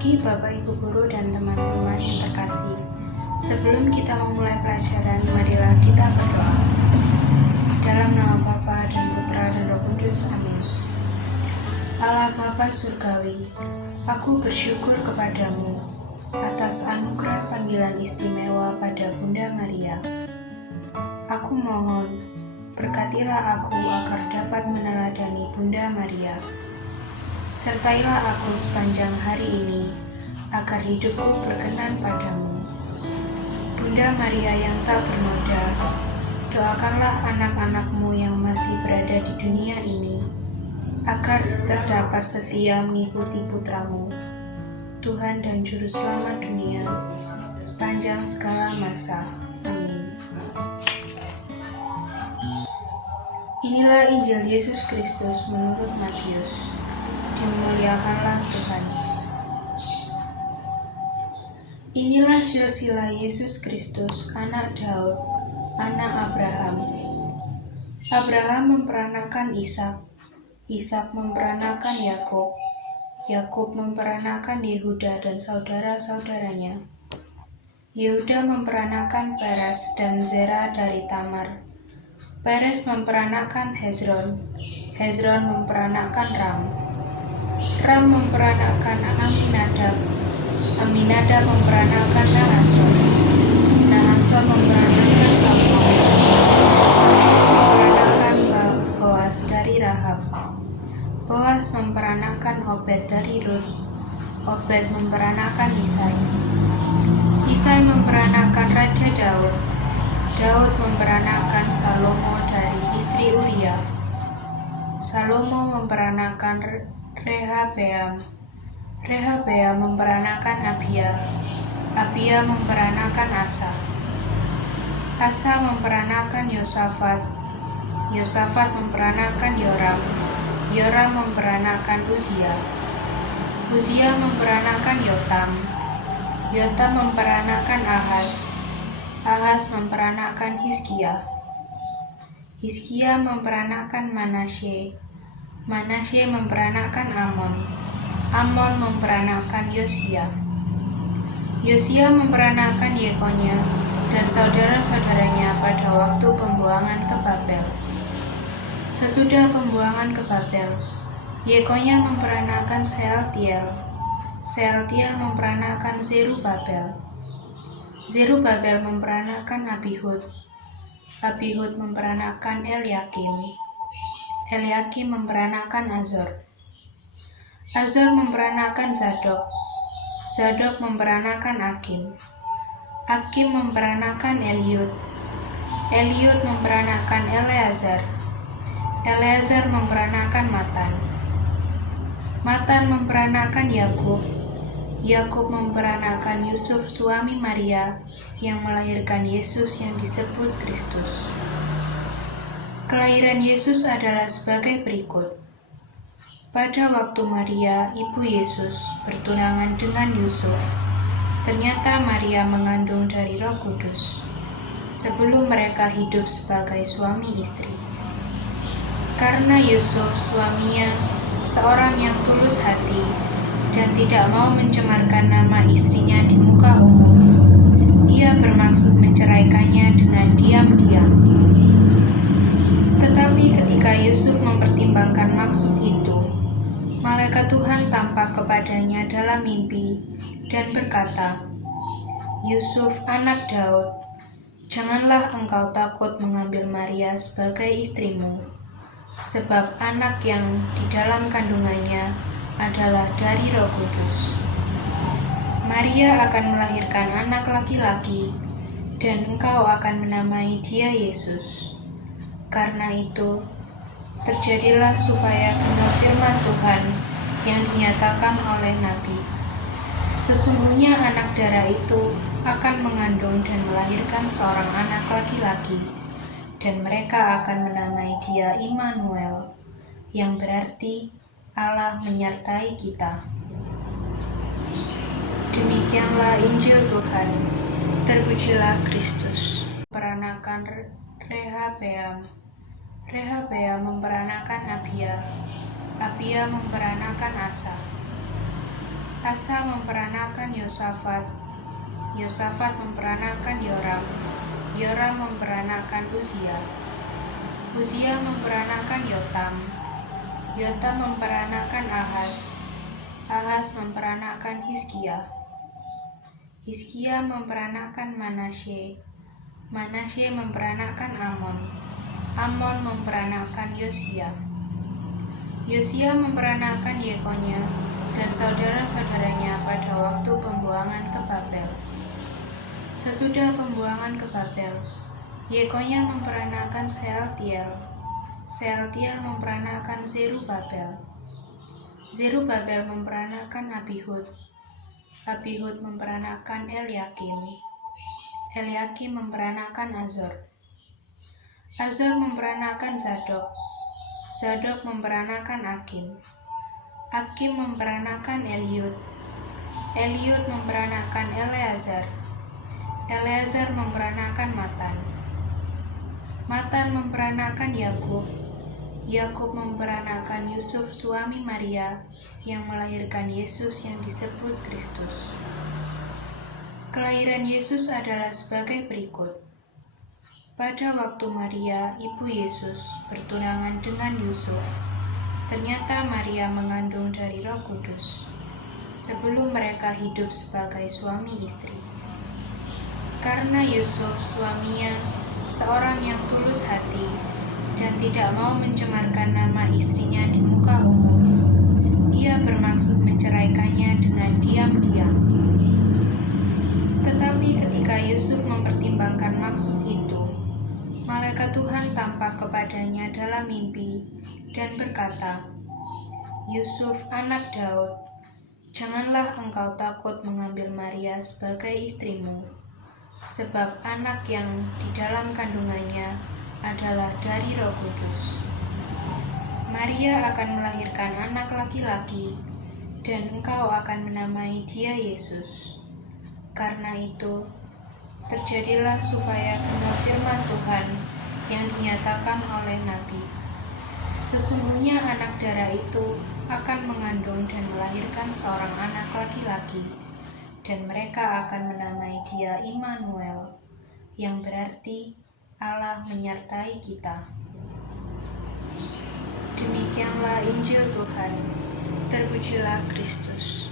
pagi Bapak Ibu Guru dan teman-teman yang terkasih. Sebelum kita memulai pelajaran, marilah kita berdoa. Dalam nama Bapa dan Putra dan Roh Kudus, amin. Allah Bapa Surgawi, aku bersyukur kepadamu atas anugerah panggilan istimewa pada Bunda Maria. Aku mohon, berkatilah aku agar dapat meneladani Bunda Maria. Sertailah aku sepanjang hari ini, agar hidupku berkenan padamu. Bunda Maria yang tak bernoda, doakanlah anak-anakmu yang masih berada di dunia ini, agar terdapat setia mengikuti putramu, Tuhan dan Juru Selamat dunia, sepanjang segala masa. Amin. Inilah Injil Yesus Kristus menurut Matius. Dimuliakanlah Tuhan. Inilah silsilah Yesus Kristus, anak Daud, anak Abraham. Abraham memperanakan Ishak, Ishak memperanakan Yakub, Yakub memperanakan Yehuda dan saudara-saudaranya. Yehuda memperanakan Peres dan Zera dari Tamar. Peres memperanakan Hezron, Hezron memperanakan Ram. Ram memperanakan Aminadab, Aminadab memperanakan Nahason, Nahason memperanakan Salmon, Salmon memperanakan Boas dari Rahab, Boas memperanakan Obed dari Rut, Obed memperanakan Isai, Isai memperanakan Raja Daud, Daud memperanakan Salomo dari istri Uria, Salomo memperanakan Rehabeam, Rehabeam memperanakan Abia, Abia memperanakan Asa, Asa memperanakan Yosafat, Yosafat memperanakan Yoram, Yoram memperanakan Uzia, Uzia memperanakan Yotam, Yotam memperanakan Ahaz, Ahaz memperanakan Hizkia, Hizkia memperanakan Manasye, Manasye memperanakan Amon, Amon memperanakan Yosia, Yosia memperanakan Yekonia dan saudara-saudaranya pada waktu pembuangan ke Babel. Sesudah pembuangan ke Babel, Yekonia memperanakan Sealtiel, Sealtiel memperanakan Zerubabel, Zerubabel memperanakan Abihud, Abihud memperanakan Eliakim, Eliakim memperanakan Azor, Azor memperanakan Zadok, Zadok memperanakan Akim, Akim memperanakan Eliud, Eliud memperanakan Eleazar, Eleazar memperanakan Matan, Matan memperanakan Yakub, Yakub memperanakan Yusuf suami Maria yang melahirkan Yesus yang disebut Kristus. Kelahiran Yesus adalah sebagai berikut. Pada waktu Maria, ibu Yesus, bertunangan dengan Yusuf, ternyata Maria mengandung dari Roh Kudus, sebelum mereka hidup sebagai suami istri. Karena Yusuf suaminya seorang yang tulus hati dan tidak mau mencemarkan nama istrinya di muka umum, ia bermaksud menceraikannya dengan diam-diam. Tetapi ketika Yusuf mempertimbangkan maksud itu, malaikat Tuhan tampak kepadanya dalam mimpi dan berkata, "Yusuf, anak Daud, janganlah engkau takut mengambil Maria sebagai istrimu, sebab anak yang di dalam kandungannya adalah dari Roh Kudus. Maria akan melahirkan anak laki-laki, dan engkau akan menamai dia Yesus. Karena itu, terjadilah supaya benar firman Tuhan yang dinyatakan oleh Nabi. Sesungguhnya anak darah itu akan mengandung dan melahirkan seorang anak laki-laki, dan mereka akan menamai dia Immanuel, yang berarti Allah menyertai kita." Demikianlah Injil Tuhan. Terpujilah Kristus. Peranakan Rehabeam, Rehabeam memperanakan Abia, Abia memperanakan Asa, Asa memperanakan Yosafat, Yosafat memperanakan Yoram, Yoram memperanakan Uzia, Uzia memperanakan Yotam, Yotam memperanakan Ahaz, Ahaz memperanakan Hizkia, Hizkia memperanakan Manasye, Manasye memperanakan Amon, Amon memperanakan Yosia, Yosia memperanakan Yekonya dan saudara-saudaranya pada waktu pembuangan ke Babel. Sesudah pembuangan ke Babel, Yekonya memperanakan Sealtiel, Sealtiel memperanakan Zerubabel, Zerubabel memperanakan Abihud, Abihud memperanakan Eliakim, Eliakim memperanakan Azor, Azor memperanakan Zadok, Zadok memperanakan Akim, Akim memperanakan Eliud, Eliud memperanakan Eleazar, Eleazar memperanakan Matan, Matan memperanakan Yakub, Yakub memperanakan Yusuf suami Maria yang melahirkan Yesus yang disebut Kristus. Kelahiran Yesus adalah sebagai berikut. Pada waktu Maria, ibu Yesus, bertunangan dengan Yusuf, ternyata Maria mengandung dari Roh Kudus sebelum mereka hidup sebagai suami istri. Karena Yusuf suaminya seorang yang tulus hati dan tidak mau mencemarkan nama istrinya di muka umum, ia bermaksud menceraikannya dengan diam-diam. Tetapi ketika Yusuf mempertimbangkan maksud itu, malaikat Tuhan tampak kepadanya dalam mimpi dan berkata, "Yusuf, anak Daud, janganlah engkau takut mengambil Maria sebagai istrimu, sebab anak yang di dalam kandungannya adalah dari Roh Kudus. Maria akan melahirkan anak laki-laki, dan engkau akan menamai dia Yesus. Karena itu, terjadilah supaya benar firman Tuhan yang dinyatakan oleh Nabi. Sesungguhnya anak darah itu akan mengandung dan melahirkan seorang anak laki-laki, dan mereka akan menamai dia Immanuel, yang berarti Allah menyertai kita." Demikianlah Injil Tuhan. Terpujilah Kristus.